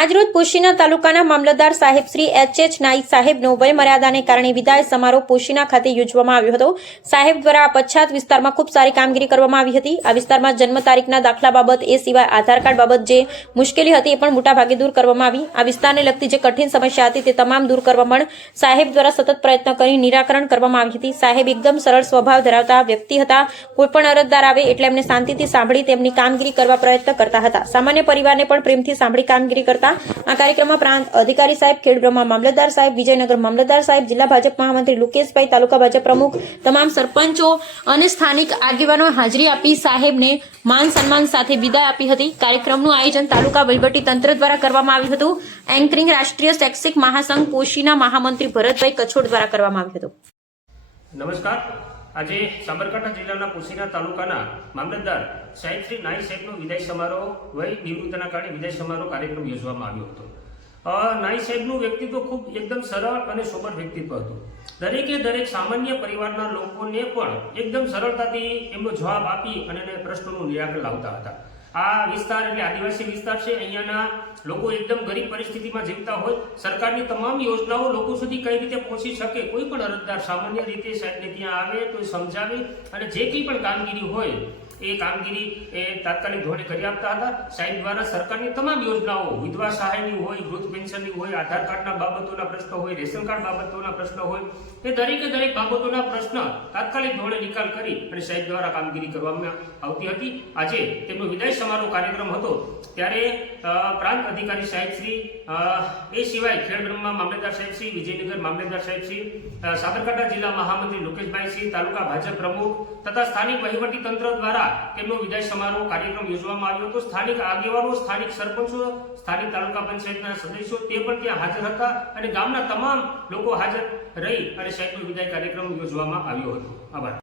આજરોજ પોશીના તાલુકાના મામલતદાર સાહેબ શ્રી એચ નાઈક સાહેબનો વયમર્યાદાને કારણે વિદાય સમારોહ પોશીના ખાતે યોજવામાં આવ્યો હતો। સાહેબ દ્વારા આ પછાત વિસ્તારમાં ખૂબ સારી કામગીરી કરવામાં આવી હતી। આ વિસ્તારમાં જન્મ તારીખના દાખલા બાબત એ સિવાય આધાર કાર્ડ બાબત જે મુશ્કેલી હતી એ પણ મોટાભાગે દૂર કરવામાં આવી। આ વિસ્તારને લગતી જે કઠિન સમસ્યા હતી તે તમામ દૂર કરવા માટે સાહેબ દ્વારા સતત પ્રયત્ન કરી નિરાકરણ કરવામાં આવી હતી। સાહેબ એકદમ સરળ સ્વભાવ ધરાવતા વ્યક્તિ હતા। કોઈપણ અરજદાર આવે એટલે એમને શાંતિથી સાંભળી તેમની કામગીરી કરવા પ્રયત્ન કરતા હતા। સામાન્ય પરિવારને પણ પ્રેમથી સાંભળી કામગીરી કરતા। આ કાર્યક્રમમાં પ્રાંત અધિકારી સાહેબ, ખેડબ્રહ્મા મામલતદાર સાહેબ, વિજયનગર મામલતદાર સાહેબ, જિલ્લા ભાજપ મહામંત્રી લુકેશભાઈ, તાલુકા ભાજપ પ્રમુખ, તમામ સરપંચો અને સ્થાનિક આગેવાનોએ હાજરી આપી સાહેબને માન સન્માન સાથે વિદાય આપી હતી। કાર્યક્રમનું આયોજન તાલુકા વહીવટી તંત્ર દ્વારા કરવામાં આવ્યું હતું। એન્કરિંગ રાષ્ટ્રીય શૈક્ષિક મહાસંઘ પોશીના મહામંત્રી ભરતભાઈ કછોડ દ્વારા કરવામાં આવ્યું હતું। નમસ્કાર। આજે સાબરકાંઠા જિલ્લાના પોશીના તાલુકાના મામલતદાર સાહેબ શ્રી નાઈક સાહેબનો વિદાય સમારોહ વય નિવૃત્તિના કારણે વિદાય સમારોહ કાર્યક્રમ યોજવામાં આવ્યો હતો। નાઈક સાહેબનું વ્યક્તિત્વ ખૂબ એકદમ સરળ અને સોબર વ્યક્તિત્વ હતું। દરેકે દરેક સામાન્ય પરિવારના લોકોને પણ એકદમ સરળતાથી એમનો જવાબ આપી અને પ્રશ્નોનું નિરાકરણ લાવતા હતા। આ વિસ્તાર એટલે આદિવાસી વિસ્તાર છે। અહીંયાના લોકો એકદમ ગરીબ પરિસ્થિતિમાં જીવતા હોય। સરકારની તમામ યોજનાઓ લોકો સુધી કઈ રીતે પહોંચી શકે, કોઈ પણ અરજદાર સામાન્ય રીતે સાહેબને ત્યાં આવે તો સમજાવે અને જે કંઈ પણ કામગીરી હોય એ કામગીરી એ તાત્કાલિક ધોરણે કરી આપતા હતા। સાહેબ દ્વારા સરકારની તમામ યોજનાઓ, વિધવા સહાયની હોય, વૃદ્ધ પેન્શનની હોય, આધાર કાર્ડના બાબતોના પ્રશ્નો હોય, રેશન કાર્ડ બાબતોના પ્રશ્નો હોય, એ દરેકે દરેક બાબતોના પ્રશ્ન તાત્કાલિક ધોરણે નિકાલ કરી અને સાહેબ દ્વારા કામગીરી કરવામાં આવતી હતી। આજે તેમનો વિદાય સમારોહ કાર્યક્રમ હતો ત્યારે પ્રાંત અધિકારી સાહેબ શ્રી, એ સિવાય ખેડબ્રહ્મા મામલતદાર સાહેબ શ્રી, વિજયનગર મામલતદાર સાહેબ શ્રી, સાબરકાંઠા જિલ્લા મહામંત્રી લુકેશભાઈ શ્રી, તાલુકા ભાજપ પ્રમુખ તથા સ્થાનિક વહીવટી તંત્ર દ્વારા તેમનો વિદાય સમારોહ કાર્યક્રમ યોજવામાં આવ્યો હતો। સ્થાનિક આગેવાનો, સ્થાનિક સરપંચો, સ્થાનિક તાલુકા પંચાયતના સદસ્યો તે પણ ત્યાં હાજર હતા અને ગામના તમામ લોકો હાજર રહી અને સાહેબનો વિદાય કાર્યક્રમ યોજવામાં આવ્યો હતો। આભાર।